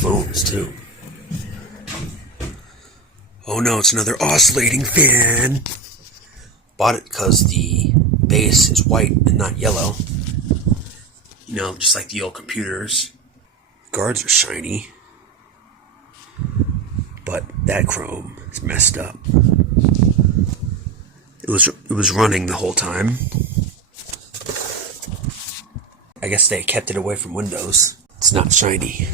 Phones too. Oh no, it's another oscillating fan. Bought it because the base is white and not yellow. You know, just like the old computers. Guards are shiny. But that chrome is messed up. It was running the whole time. I guess they kept it away from Windows. It's not shiny.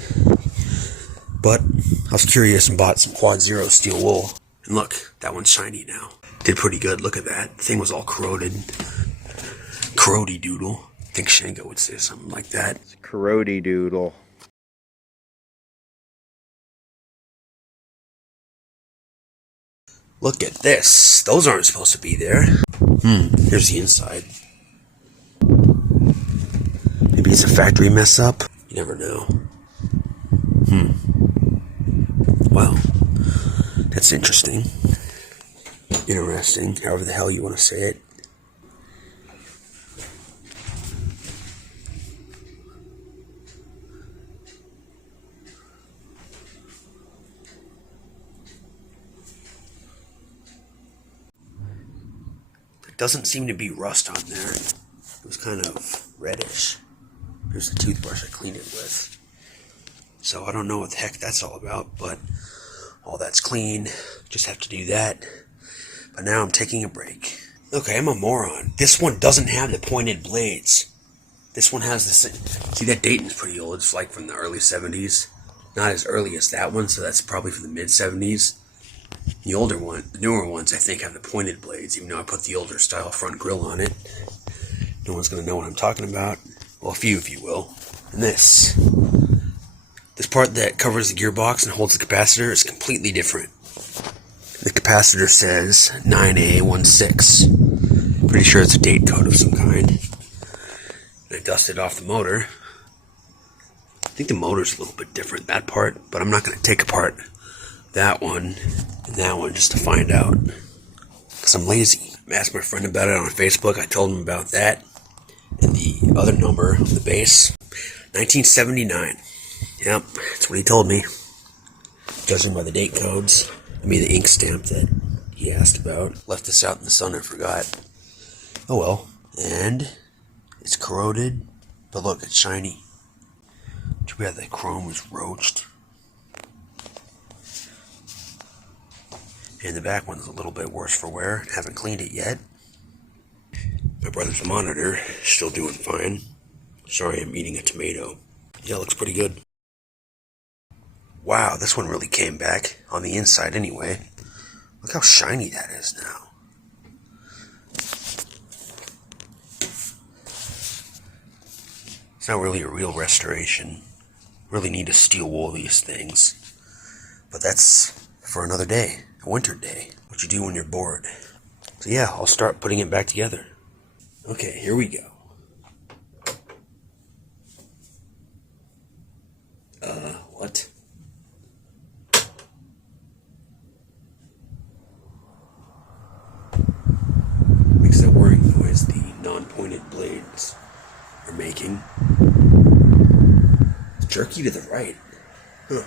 But I was curious and bought some Quad Zero steel wool. And look, that one's shiny now. Did pretty good. Look at that. The thing was all corroded. Corrody doodle. I think Shango would say something like that. It's corrody doodle. Look at this. Those aren't supposed to be there. Here's the inside. Maybe it's a factory mess up. You never know. Wow. That's interesting. Interesting, however the hell you want to say it. There doesn't seem to be rust on there. It was kind of reddish. Here's the toothbrush I cleaned it with. So I don't know what the heck that's all about, but all that's clean. Just have to do that. But now I'm taking a break. Okay, I'm a moron. This one doesn't have the pointed blades. This one has this. See, that Dayton's pretty old. It's like from the early 70s. Not as early as that one, so that's probably from the mid 70s. The older one, the newer ones, I think have the pointed blades, even though I put the older style front grille on it. No one's going to know what I'm talking about. Well, a few of you will. And this part that covers the gearbox and holds the capacitor is completely different. The capacitor says 9A16. Pretty sure it's a date code of some kind. And I dusted off the motor. I think the motor's a little bit different, that part, but I'm not going to take apart that one and that one just to find out. Because I'm lazy. I asked my friend about it on Facebook. I told him about that. And the other number of the base, 1979. Yep, that's what he told me. Judging by the date codes. I mean, the ink stamp that he asked about. Left this out in the sun and forgot. Oh well. And it's corroded. But look, it's shiny. Too bad the chrome was roached. And the back one's a little bit worse for wear. Haven't cleaned it yet. My brother's monitor, still doing fine. Sorry, I'm eating a tomato. Yeah, it looks pretty good. Wow, this one really came back. On the inside anyway. Look how shiny that is now. It's not really a real restoration. Really need to steel wool these things. But that's for another day. A winter day. What you do when you're bored. So yeah, I'll start putting it back together. Okay, here we go. What? Makes that whirring noise the non-pointed blades are making. It's jerky to the right. Huh.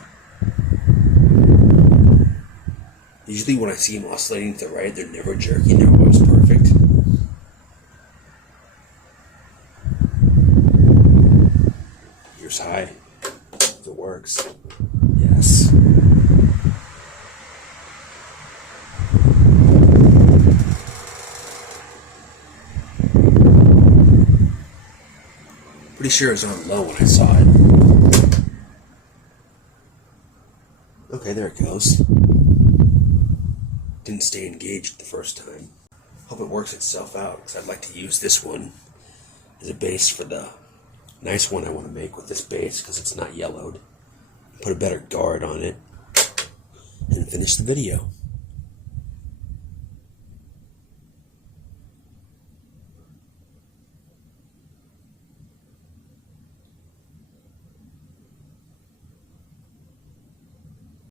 Usually when I see them oscillating to the right, they're never jerky, they're always perfect. Here's high. If it works. Yes. Pretty sure it was on low when I saw it. Okay, there it goes. Didn't stay engaged the first time. Hope it works itself out, because I'd like to use this one as a base for the nice one I want to make with this base, because it's not yellowed. Put a better guard on it, and finish the video.